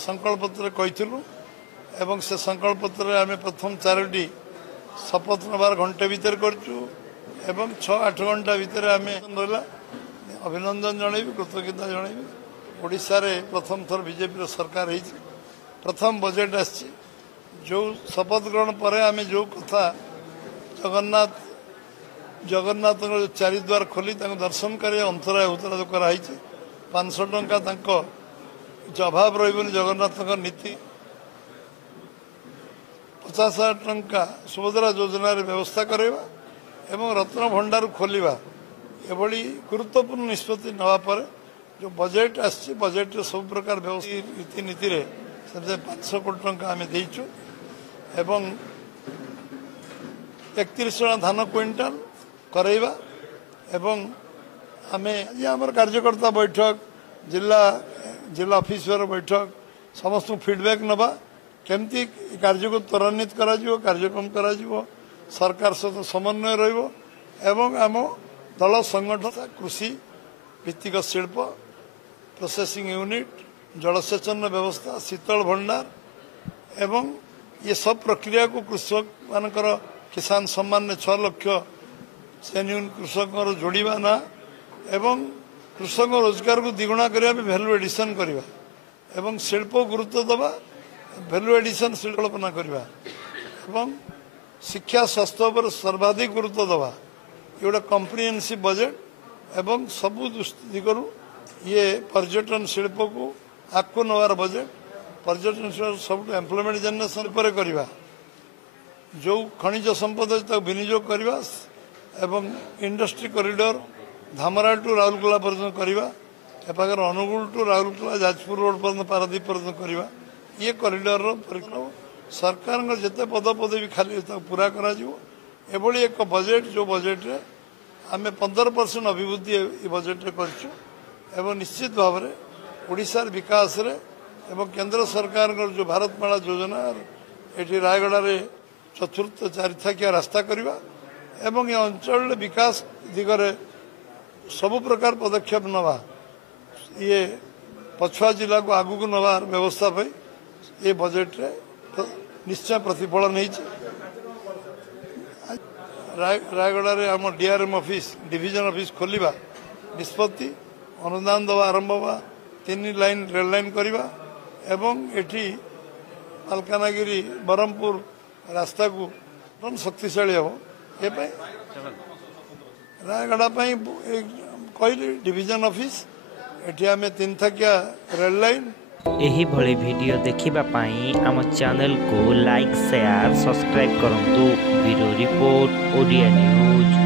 संकल्पत्र कहीलु एवं से संकल्पत्र आम प्रथम 4टी शपथ नबार घंटे भितर करचु एवं 6-8 घंटा भितर आम रहा अभिनंदन जनइबी कृतज्ञता जनइबी ओडिशा रे प्रथम थर बीजेपी सरकार होती प्रथम बजेट आसी जो शपथ ग्रहण पर आम जो कथा जगन्नाथ चारिद्वार खोली दर्शन कर अंतराय उतरा जो कराई 500 टंका अभाव रही जगन्नाथ नीति 50,000 टंका सुभद्रा योजना व्यवस्था करवा एवं रत्न भंडार खोलिबा एभली गुरुत्वपूर्ण निष्पत्ति नवा पर जो बजेट आसी बजेट सब प्रकार व्यवस्था रीतिनीति 500 कोटी टंका आम देचु एवं 31 जन धान क्विंटाल करवा एवं आमे आम कार्यकर्ता बैठक जिला ऑफिसर बैठक समस्त फीडबैक नवा केमती कार्य को त्वरान्वित करा कार्यक्रम करा सरकार सहित समन्वय रहिबो एवं आम दल संगठन कृषि भित्तिक शिल्प प्रोसेसिंग यूनिट जलसेचन व्यवस्था शीतल भंडार एवं ये सब प्रक्रिया को कृषक मानकर किसान सम्मान 6 लाख जेन्युइन कृषक जोड़वा ना एवं कृषक रोजगार को द्विगुणा करने भैल्यू एडिशन करवा एवं शिल्प गुरुत्व दबा भैल्यू एडिशन कल्पना करवा एवं शिक्षा स्वास्थ्य पर सर्वाधिक गुरुत्व दबा ये गोटे कम्प्रिहेन्सिव बजेट एवं सबु दिगरु ये पर्यटन शिल्प को आगको नवार बजेट पर्यटन शिल्प सब एम्प्लॉयमेंट जनरेशन पर करवा जो खनिज संपद विनियोग करवा एवं industry corridor Dhamra to Rourkela पर्यटन करवा एपाखर अनुगुल टू राउरकेला जाजपुर रोड पर्यटन पारादीप पर्यटन करवा ये कॉरिडोर परिक्रम सरकार जिते पदपदवी खाली पूरा करा एभली एक बजेट जो बजेट रे आम 15% अभिवृद्धि बजेट रे करछु एवं निश्चित भाव में ओडिशार विकास रे एवं केंद्र सरकार जो भारतमाला योजना ये रायगड़ा रे चतुर्थ 4 थाकिया रास्ता करवा एवं ये अंचल विकास दिगरे सबु प्रकार पदक्षेप नवा ये पछुआ जिला को आगू को नवार व्यवस्था पे ये बजेट रे निश्चय प्रतिफलन होती रायगड़ा रे आम डीआरएम ऑफिस डिविजन ऑफिस खोलिबा निष्पत्ति अनुदान दवा आरंभ हुआ 3 लाइन रेल लाइन करवा एवं एठी मालकानगिरी बरहमपुर रास्ता को शक्तिशाली हो ये रायगड़ा कहली डिविजन ऑफिस एठी आम 3 थाकिया रेल लाइन एही भली वीडियो देखिबा पाई आम चैनल को लाइक शेयर सब्सक्राइब करंतु ब्यूरो रिपोर्ट ओडिया न्यूज।